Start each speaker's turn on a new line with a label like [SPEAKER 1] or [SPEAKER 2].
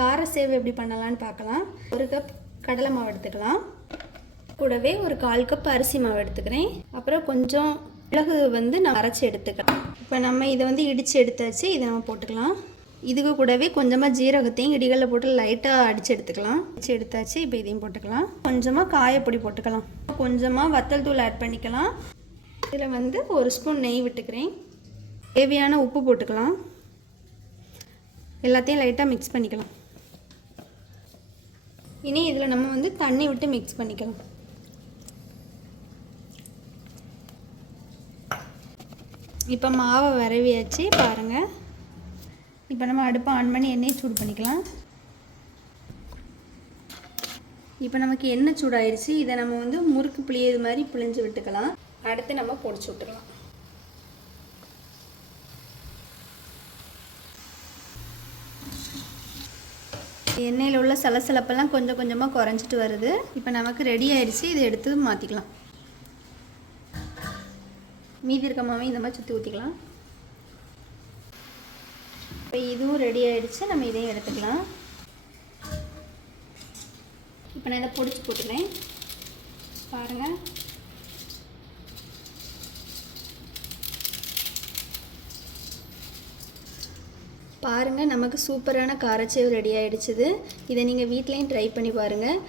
[SPEAKER 1] கார சேவ் எப்படி பண்ணலான்னு பார்க்கலாம். ஒரு கப் கடலை மாவு எடுத்துக்கலாம். கூடவே ஒரு கால் கப் அரிசி மாவு எடுத்துக்கிறேன். அப்புறம் கொஞ்சம் மிளகு வந்து நான் அரைச்சி எடுத்துக்கிறேன். இப்போ நம்ம இதை வந்து இடித்து எடுத்தாச்சு இதை நம்ம போட்டுக்கலாம். இதுக்கு கூடவே கொஞ்சமாக ஜீரகத்தையும் இடிகளில் போட்டு லைட்டாக அடித்து எடுத்துக்கலாம். அடித்து எடுத்தாச்சு இப்போ இதையும் போட்டுக்கலாம். கொஞ்சமாக காயப்பொடி போட்டுக்கலாம். கொஞ்சமாக வத்தல் தூள் ஆட் பண்ணிக்கலாம். இதில் வந்து ஒரு ஸ்பூன் நெய் விட்டுக்கிறேன். தேவையான உப்பு போட்டுக்கலாம். எல்லாத்தையும் லைட்டாக மிக்ஸ் பண்ணிக்கலாம். இனி இதில் நம்ம வந்து தண்ணி விட்டு மிக்ஸ் பண்ணிக்கலாம். இப்போ மாவை விரவியாச்சு பாருங்கள் இப்போ நம்ம அடுப்பை ஆன் பண்ணி எண்ணெயை சூடு பண்ணிக்கலாம். இப்போ நமக்கு எண்ணெய் சூடாயிருச்சு இதை நம்ம வந்து முறுக்கு புளியது மாதிரி புளிஞ்சு விட்டுக்கலாம். அடுத்து நம்ம பொடிச்சு விட்டுக்கலாம். எண்ணெயில் உள்ள சலசலப்பெல்லாம் கொஞ்சம் கொஞ்சமாக குறைஞ்சிட்டு வருது. இப்போ நமக்கு ரெடி ஆயிடுச்சு. இதை எடுத்து மாற்றிக்கலாம் மீதி இருக்க மாவை இந்த மாதிரி சுற்றி ஊற்றிக்கலாம் இப்போ இதுவும் ரெடி ஆயிடுச்சு. நம்ம இதையும் எடுத்துக்கலாம். இப்போ நான் இதை பொடிச்சு போட்டுக்கிறேன். பாருங்கள் பாருங்கள் நமக்கு சூப்பரான காரச்சேவ் ரெடி ஆகிடுச்சிது இதை நீங்கள் வீட்லேயும் ட்ரை பண்ணி பாருங்கள்